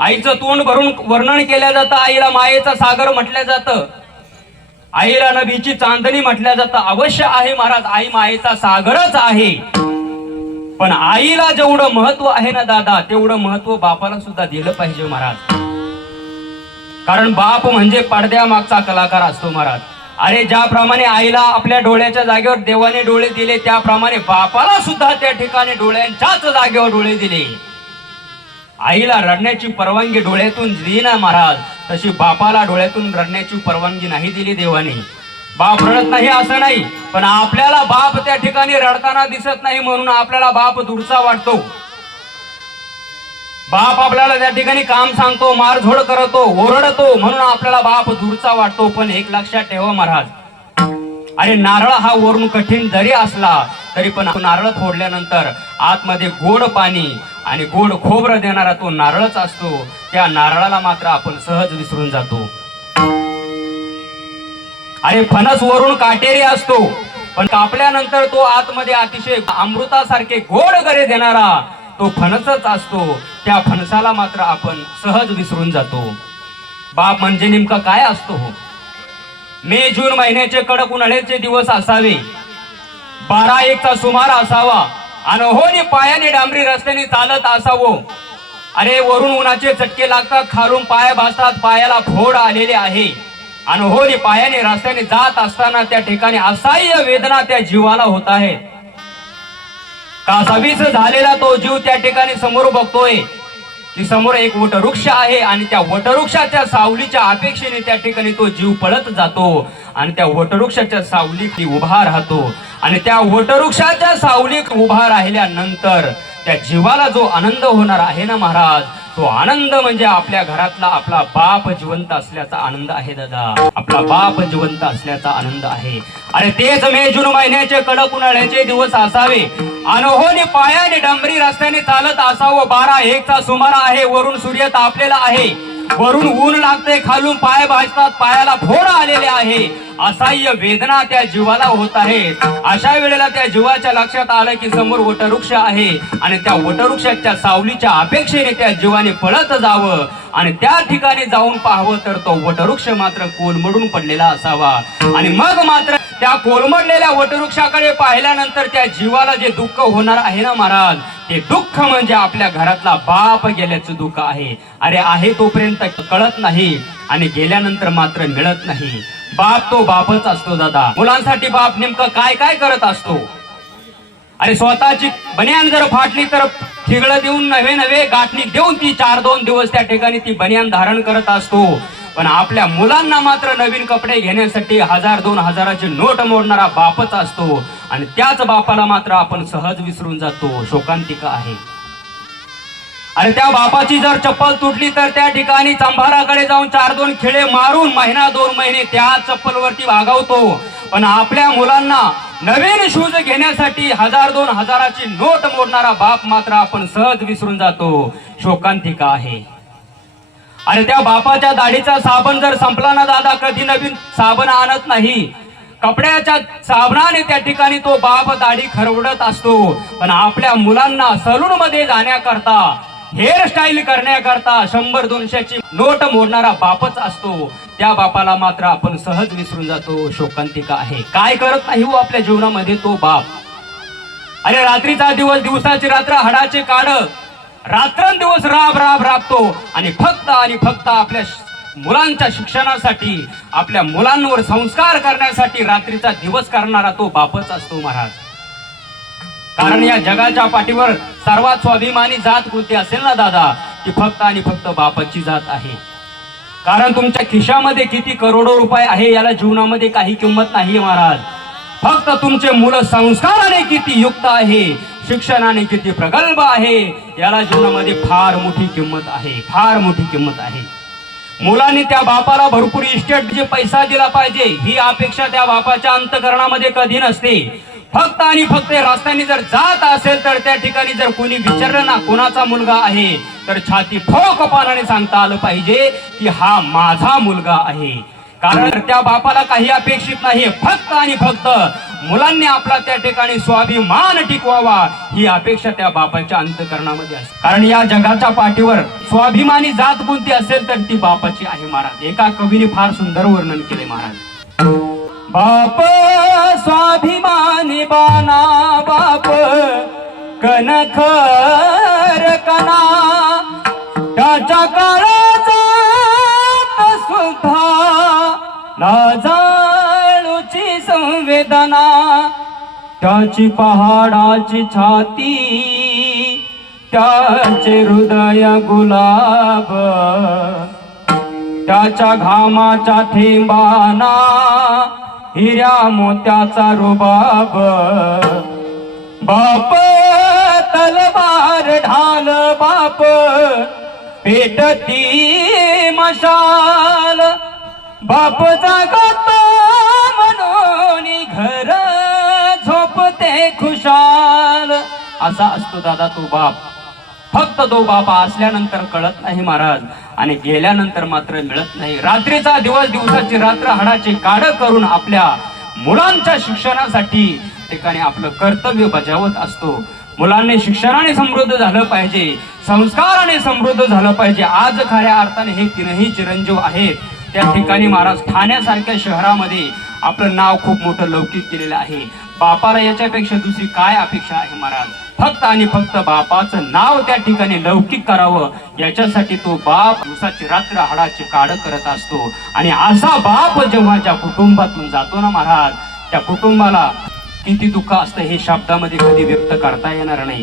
आईचं तोंड भरून वर्णन केलं जातं, आईला मायेचा सागर म्हटलं जातं, आईला नभीची चांदणी म्हटलं जातं. अवश्य आहे महाराज, आई मायेचा सागरच आहे. पण आईला जेवढं महत्व आहे ना दादा, तेवढं महत्व बापाला सुद्धा दिलं पाहिजे महाराज. कारण बाप म्हणजे पडद्यामागचा कलाकार असतो महाराज. अरे ज्याप्रमाणे आईला आपल्या डोळ्याच्या जागेवर देवाने डोळे दिले, त्याप्रमाणे बापाला सुद्धा त्या ठिकाणी डोळ्यांच्याच जागेवर डोळे दिले. आईला रडण्याची परवानगी डोळ्यातून दिली ना महाराज, तशी बापाला डोळ्यातून रडण्याची परवानगी नाही दिली देवाने. बाप रडत नाही असं नाही, पण आपल्याला बाप त्या ठिकाणी रडताना दिसत नाही म्हणून आपल्याला बाप दूरचा वाटतो. बाप आपल्याला त्या ठिकाणी काम सांगतो, मारझोड करतो, ओरडतो, म्हणून आपल्याला बाप दूरचा वाटतो. पण एक लक्षात ठेवा महाराज, अरे नारळ हा वरून कठीण जरी असला तरी पण नारळ फोडल्यानंतर आतमध्ये गोड पाणी आणि गोड खोबरं देणारा तो नारळच असतो. त्या नारळाला मात्र आपण सहज विसरून जातो. अरे फणस वरून काटेरी असतो, पण कापल्यानंतर तो आतमध्ये अतिशय अमृतासारखे गोड गरे देणारा तो फणसच असतो. त्या फणसाला मात्र आपण सहज विसरून जातो. बाप म्हणजे नेमका काय असतो हो? मे जून महिन्याचे कडक उन्हाळ्याचे दिवस असावे, 12-1चा सुमार असावा, अनहोनी पायाने डांबरी रस्त्याने चालत असावं. अरे वरून उन्हाचे चटके लागतात, खालून पाय भासतात, पायाला फोड आलेले आहे. अनहोनी पायाने रस्त्याने जात असताना त्या ठिकाणी असह्य वेदना त्या जीवाला होत आहेत. कासावीस झालेला तो जीव त्या ठिकाणी समोर बघतोय की समोर एक वटवृक्ष आहे आणि त्या वटवृक्षाच्या सावलीच्या अपेक्षेने त्या ठिकाणी तो जीव पळत जातो आणि त्या वटवृक्षाच्या सावलीत उभा राहतो. आणि त्या वटवृक्षाच्या सावलीत उभा राहिल्यानंतर त्या जीवाला जो आनंद होणार आहे ना महाराज, तो आनंद म्हणजे आपल्या घरातला आपला बाप जिवंत असल्याचा आनंद आहे दादा. आपला बाप जिवंत असल्याचा आनंद आहे. अरे तेच मे जून महिन्याचे कडक उन्हाळ्याचे दिवस असावे, अनहोनी पायाने डांबरी रस्त्याने चालत असावं. 12-1चा सुमार आहे, वरून सूर्य तापलेला आहे, वरून ऊन लागते, खालून पाय भाजतात, पायाला फोड आलेले आहे. असह्य वेदना त्या जीवाला होत आहेत. अशा वेळेला त्या जीवाच्या लक्षात आलं की समोर वटवृक्ष आहे आणि त्या वटवृक्षाच्या सावलीच्या अपेक्षेने त्या जीवाने पळत जावं आणि त्या ठिकाणी जाऊन पाहावं तर तो वटवृक्ष मात्र कोलमडून पडलेला असावा. आणि मग मात्र त्या कोलमडलेल्या वटवृक्षाकडे पाहिल्यानंतर त्या जीवाला जे दुःख होणार आहे ना महाराज, ते दुःख म्हणजे आपल्या घरातला बाप गेल्याचं दुःख आहे. अरे आहे तोपर्यंत कळत नाही आणि गेल्यानंतर मात्र मिळत नाही. बाप तो बापच असतो दादा. मुलांसाठी बाप नेमकं काय काय करत असतो? अरे स्वतःची बनियान जर फाटली तर ठिगळं देऊन नवे गाठणी देऊन ती 4-2 दिवस त्या ठिकाणी ती बनियान धारण करत असतो. पण आपल्या मुलांना मात्र नवीन कपडे घेण्यासाठी 1000-2000ची नोट मोडणारा बापच असतो. आणि त्याच बापाला मात्र आपण सहज विसरून जातो. शोकांतिका आहे. अरे त्या बापाची जर चप्पल तुटली तर त्या ठिकाणी चंभाराकडे जाऊन 4-2 खेळे मारून 1-2 महिने त्या चप्पलवरती वागवतो. पण आपल्या मुलांना नवीन शूज घेण्यासाठी 1000-2000ची नोट मोडणारा बाप मात्र आपण सहज विसरून जातो. शोकांतिका आहे. अरे त्या बापाच्या दाढीचा साबण जर संपला ना दादा, कधी नवीन साबण आणत नाही. कपड्याच्या साबणाने त्या ठिकाणी तो बाप दाढी खरवडत असतो. पण आपल्या मुलांना सलून मध्ये जाण्याकरता, हेअरस्टाईल करण्याकरता 100-200ची नोट मोडणारा बापच असतो. त्या बापाला मात्र आपण सहज विसरून जातो. शोकांतिका आहे. काय करत नाही हो आपल्या जीवनामध्ये तो बाप. अरे रात्रीचा दिवस, दिवसाची रात्र, हाडाचे काढ, रात्रंदिवस राबतो आणि फक्त आपल्या मुलांच्या शिक्षणासाठी, आपल्या मुलांवर संस्कार करण्यासाठी रात्रीचा दिवस करणारा तो बापच असतो महाराज. कारण या जगाच्या पाठीवर सर्वात स्वाभिमानी जात कोणती असेल ना दादा, ती फक्त बापाची जात आहे. कारण तुमच्या खिशामध्ये किती करोडो रुपये आहे याला जीवनामध्ये काही किंमत नाही महाराज. फक्त तुमचे मुलं संस्काराने किती युक्त आहे, शिक्षणाने किती प्रगल्भ आहे, याला जीवनामध्ये फार मोठी किंमत आहे. फार मोठी किंमत आहे. मुलांनी त्या बापाला भरपूर इस्टेट जे पैसा दिला पाहिजे ही अपेक्षा त्या बापाच्या अंतःकरणामध्ये कधी नसते. फक्त रस्त्याने जर जात असेल तर त्या ठिकाणी जर कोणी विचारलं ना कोणाचा मुलगा आहे, तर छाती ठोकपणाने सांगता आलं पाहिजे की हा माझा मुलगा आहे. कारण त्या बापाला काही अपेक्षित नाही, फक्त मुलांनी आपला त्या ठिकाणी स्वाभिमान टिकवावा ही अपेक्षा त्या बापाच्या अंतःकरणामध्ये असते. कारण या जगाच्या पाठीवर स्वाभिमानी जात कोणती असेल तर ती बापाची आहे महाराज. एका कवीने फार सुंदर वर्णन केले महाराज. बाप स्वाभिमानी बाना बाप कणखर कणा त्याच्या काळाचा सुद्धा लाजाळूची संवेदना त्याची पहाडाची छाती त्याचे हृदय गुलाब त्याच्या घामाच्या थेंबाना हिऱ्या मोत्याचा रुबाब बाप तलवार ढाल बाप पेटती मशाल बाप जागत म्हणून घर झोपते खुशाल. असा असतो दादा तो बाप. फक्त तो बापा असल्यानंतर कळत नाही महाराज आणि गेल्यानंतर मात्र मिळत नाही. रात्रीचा दिवस दिवसाची रात्र हाडाचे काढ करून आपल्या मुलांच्या शिक्षणासाठी ठिकाणी आपलं कर्तव्य बजावत असतो. मुलांनी शिक्षणाने समृद्ध झालं पाहिजे, संस्काराने समृद्ध झालं पाहिजे. आज खऱ्या अर्थाने हे तीनही चिरंजीव आहेत. त्या ठिकाणी महाराज ठाण्यासारख्या शहरामध्ये आपलं नाव खूप मोठं लौकिक केलेलं आहे. बापाला याच्यापेक्षा दुसरी काय अपेक्षा आहे महाराज? फक्त आणि फक्त बापाचं नाव त्या ठिकाणी लौकिक करावं याच्यासाठी तो बाप दिवसाची रात्र हाडाची काढ करत असतो. आणि असा बाप जेव्हा ज्या कुटुंबातून जातो ना महाराज, त्या कुटुंबाला किती दुःख असतं हे शब्दामध्ये कधी व्यक्त करता येणार नाही.